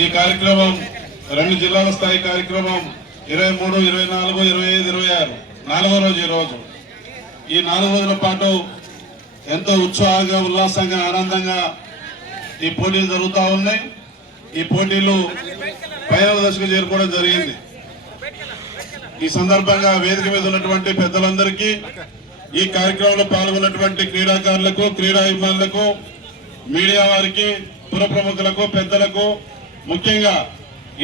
ఈ కార్యక్రమం 2 జిల్లాల స్థాయి కార్యక్రమం 23, 24, 25, 26 4వ రోజు. ఈ రోజు ఈ 4 రోజుల పాటు ఎంతో ఉత్సాహంగా, ఉల్లాసంగా, ఆనందంగా ఈ పోటీలు జరుగుతూ ఉన్నాయి. ఈ పోటీలు ఫైనల్ దశకు చేరుకోవడం జరిగింది. ఈ సందర్భంగా వేదిక మీద ఉన్నటువంటి పెద్దలందరికీ, ఈ కార్యక్రమంలో పాల్గొన్నటువంటి క్రీడాకారులకు, క్రీడా అభిమానులకు, మీడియా వారికి, పుర ప్రముఖులకు, పెద్దలకు, ముఖ్యంగా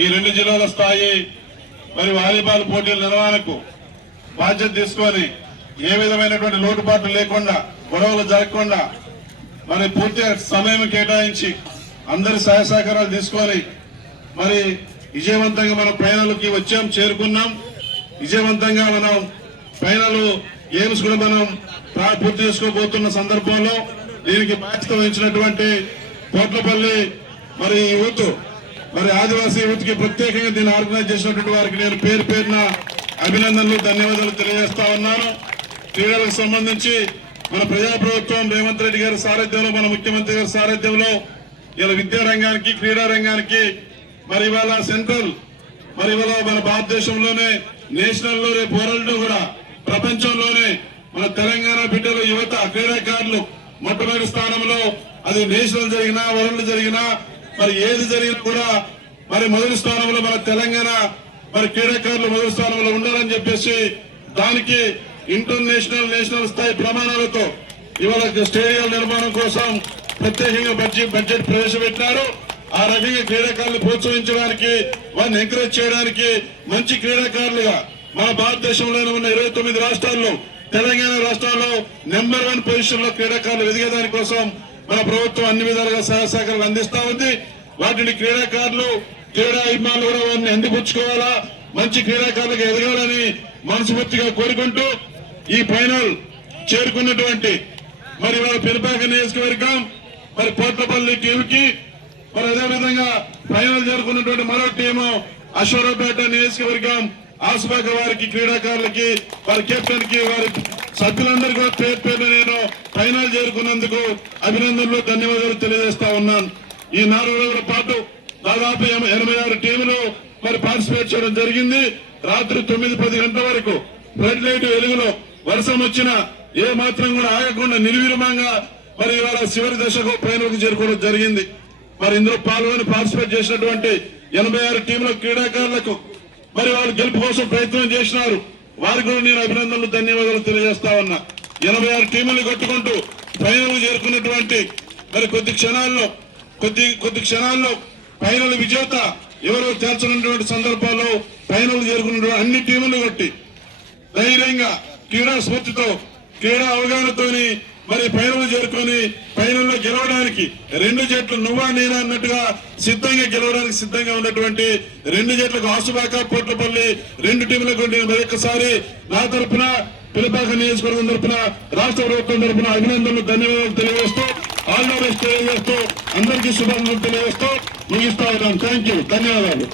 ఈ 2 జిల్లాల స్థాయి మరి వాలీబాల్ పోటీల నిర్వహణకు బాధ్యత తీసుకొని ఏ విధమైనటువంటి లోటుపాట్లు లేకుండా, గొడవలు జరగకుండా మరి పూర్తి సమయం కేటాయించి అందరి సహాయ సహకారాలు తీసుకొని మరి విజయవంతంగా మనం ఫైనల్కి వచ్చాం, చేరుకున్నాం. విజయవంతంగా మనం ఫైనల్ గేమ్స్ కూడా మనం పూర్తి చేసుకోబోతున్న సందర్భంలో దీనికి బాధ్యత వహించినటువంటి కోట్లపల్లి మరి యూత్, మరి ఆదివాసీ యూత్ కి ప్రత్యేకంగా దీన్ని ఆర్గనైజ్ చేసినటువంటి వారికి నేను పేరు పేరున అభినందనలు, ధన్యవాదాలు తెలియజేస్తా ఉన్నాను. క్రీడలకు సంబంధించి మన ప్రజాప్రభుత్వం రేవంత్ రెడ్డి గారి సారథ్యంలో, మన ముఖ్యమంత్రి గారి సారథ్యంలో ఇలా విద్యారంగానికి, క్రీడా రంగానికి మరి ఇవాళ సెంట్రల్, మరి ఇవాళ మన భారతదేశంలోనే, నేషనల్ లో, రేపు వరల్డ్ కూడా ప్రపంచంలోనే మన తెలంగాణ బిడ్డలు, యువత, క్రీడాకారులు మొట్టమొదటి స్థానంలో, అది నేషనల్ జరిగినా, వరల్డ్ జరిగినా, మరి ఏది జరిగినా కూడా మరి మొదటి స్థానంలో మన తెలంగాణ మరి క్రీడాకారులు మొదటి స్థానంలో ఉండాలని చెప్పేసి దానికి ఇంటర్నేషనల్, నేషనల్ స్థాయి ప్రమాణాలతో ఇవాళ స్టేడియాల నిర్మాణం కోసం ప్రత్యేకంగా బడ్జెట్ ప్రవేశపెట్టినారు. ఆ రకంగా క్రీడాకారులు ప్రోత్సహించడానికి, వారిని ఎంకరేజ్ చేయడానికి, మంచి క్రీడాకారులుగా మన భారతదేశంలోనే ఉన్న 29 రాష్ట్రాల్లో తెలంగాణ రాష్ట్రంలో నెంబర్ 1 పొజిషన్ లో క్రీడాకారులు ఎదిగేదాని కోసం మన ప్రభుత్వం అన్ని విధాలుగా సహాయ సహకారాలు అందిస్తా ఉంది. వాటిని క్రీడాకారులు, క్రీడా అభిమానులు కూడా వారిని అందిపుచ్చుకోవాలా, మంచి క్రీడాకారులకు ఎదగాలని మనస్ఫూర్తిగా కోరుకుంటూ ఈ ఫైనల్ చేరుకున్నటువంటి మరి వాళ్ళ పెనుపాక నియోజకవర్గం మరి పోట్లపల్లి టీంకి, మరి అదేవిధంగా ఫైనల్ చేరుకున్నటువంటి మరో టీము అశ్వరావుపేట నియోజకవర్గం ఆసుపాక వారికి, క్రీడాకారులకి, వారి కెప్టెన్ కి, వారి సభ్యులందరికీ కూడా పేరు పేరు నేను ఫైనల్ చేరుకున్నందుకు అభినందనలు, ధన్యవాదాలు తెలియజేస్తా ఉన్నాను. ఈ 4 రోజుల పాటు దాదాపు 86 టీములు మరి పార్టిసిపేట్ చేయడం జరిగింది. రాత్రి 9-10 గంటల వరకు ఫ్లడ్ లైట్ వెలుగులో వర్షం వచ్చినా ఏ మాత్రం కూడా ఆగకుండా నిర్విరామంగా మరి ఇవాళ చివరి దశకు ఫైనల్కు చేరుకోవడం జరిగింది. మరి ఇందులో పాల్గొని పార్టిసిపేట్ చేసినటువంటి 86 టీముల క్రీడాకారులకు మరి వాళ్ళు గెలుపు కోసం ప్రయత్నం చేసినారు. వారికి కూడా నేను అభినందనలు, ధన్యవాదాలు తెలియజేస్తా ఉన్నా. 86 టీములు కొట్టుకుంటూ ఫైనల్ చేరుకున్నటువంటి మరి కొద్ది క్షణాల్లో ఫైనల్ విజేత ఎవరో తేల్చనున్నటువంటి సందర్భాల్లో ఫైనల్ చేరుకున్నటువంటి అన్ని టీములు కొట్టి ధైర్యంగా, క్రీడా స్ఫూర్తితో, క్రీడా అవగాహనతోని మరి ఫైనల్ చేరుకొని ఫైనల్లో గెలవడానికి 2 జట్లు నువ్వా నేనా అన్నట్టుగా గెలవడానికి సిద్ధంగా ఉన్నటువంటి 2 జట్లకు ఆసుపాక, పోట్లపల్లి 2 టీములకు నేను మరొకసారి నా తరఫున, పిలపాక నియోజకవర్గం తరఫున, రాష్ట్ర ప్రభుత్వం తరఫున అభినందనలు, ధన్యవాదాలు తెలియజేస్తూ, ఆల్ ద బెస్ట్ తెలియజేస్తూ, అందరికీ శుభాకాంక్షలు తెలియజేస్తూ ముగిస్తా ఉన్నాను. థ్యాంక్ యూ, ధన్యవాదాలు.